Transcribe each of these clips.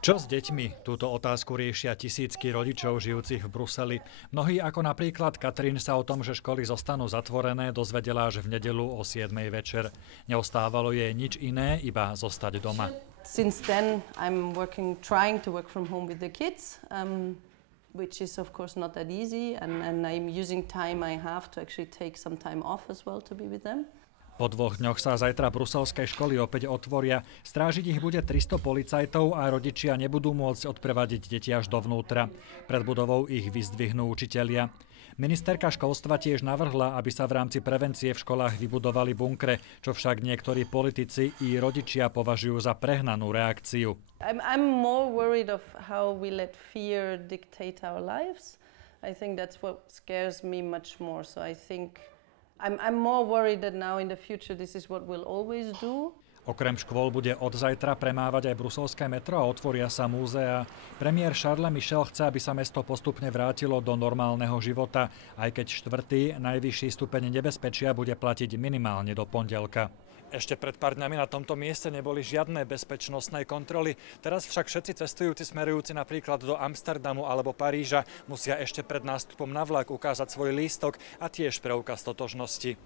Čo s deťmi? Túto otázku riešia tisícky rodičov žijúcich v Bruseli. Mnohí, ako napríklad Katrin, sa o tom, že školy zostanú zatvorené, dozvedela až v nedeľu o 7 večer. Neostávalo jej nič iné, iba zostať doma. Since then I'm trying to work from home with the kids, which is of course not that easy, and I'm using time I have to actually take some time off as well to be with them. Po 2 dňoch sa zajtra bruselské školy opäť otvoria. Strážiť ich bude 300 policajtov a rodičia nebudú môcť odprevadiť deti až dovnútra. Pred budovou ich vyzdvihnú učitelia. Ministerka školstva tiež navrhla, aby sa v rámci prevencie v školách vybudovali bunkre, čo však niektorí politici i rodičia považujú za prehnanú reakciu. I'm more worried of how we let fear dictate our lives. I think that's what scares me much more. So I think I'm more worried that now in the future this is what we'll always do. Okrem škôl bude od zajtra premávať aj bruselské metro a otvoria sa múzea. Premiér Charles Michel chce, aby sa mesto postupne vrátilo do normálneho života, aj keď 4., najvyšší stupeň nebezpečia bude platiť minimálne do pondelka. Ešte pred pár dňami na tomto mieste neboli žiadne bezpečnostné kontroly. Teraz však všetci cestujúci smerujúci napríklad do Amsterdamu alebo Paríža musia ešte pred nástupom na vlak ukázať svoj lístok a tiež preukaz totožnosti.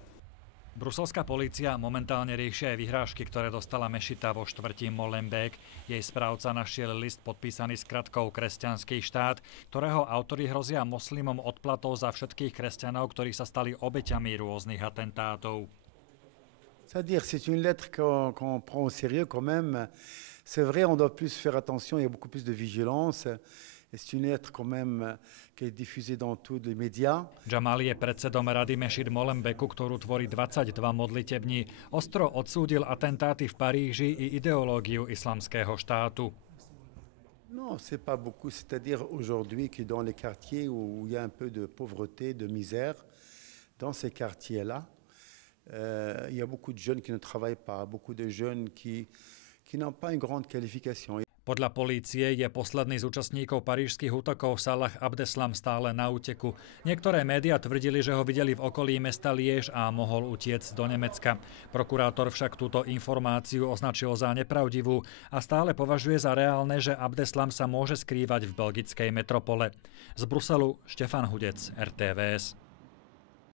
Bruselská polícia momentálne rieši aj vyhrážky, ktoré dostala mešita vo štvrtí Molenbeek. Jej správca našiel list podpísaný skratkou Kresťanský štát, ktorého autori hrozia moslimom odplatou za všetkých kresťanov, ktorí sa stali obeťami rôznych atentátov. C'est-à-dire, c'est une lettre qu'on prend au sérieux quand même. C'est vrai, on doit plus faire attention, il y a beaucoup plus de vigilance. Et c'est une lettre quand même qui est diffusée dans tous les médias. Jamal je predsedom Rady Mešit Molenbeeku, ktorú tvorí 22 modlitební. Ostro odsúdil atentáty v Paríži i ideológiu islamského štátu. Non, c'est pas beaucoup. C'est-à-dire aujourd'hui que dans les quartiers où il y a un peu de pauvreté, de misère, dans ces quartiers-là, il y a beaucoup de jeunes qui ne travaillent pas, beaucoup de jeunes qui n'ont pas une grande qualification. Podľa polície je posledný z účastníkov parížskych útokov Salah Abdeslam stále na úteku. Niektoré médiá tvrdili, že ho videli v okolí mesta Liež a mohol utiecť do Nemecka. Prokurátor však túto informáciu označil za nepravdivú a stále považuje za reálne, že Abdeslam sa môže skrývať v belgickej metropole. Z Bruselu Štefan Hudec, RTVS.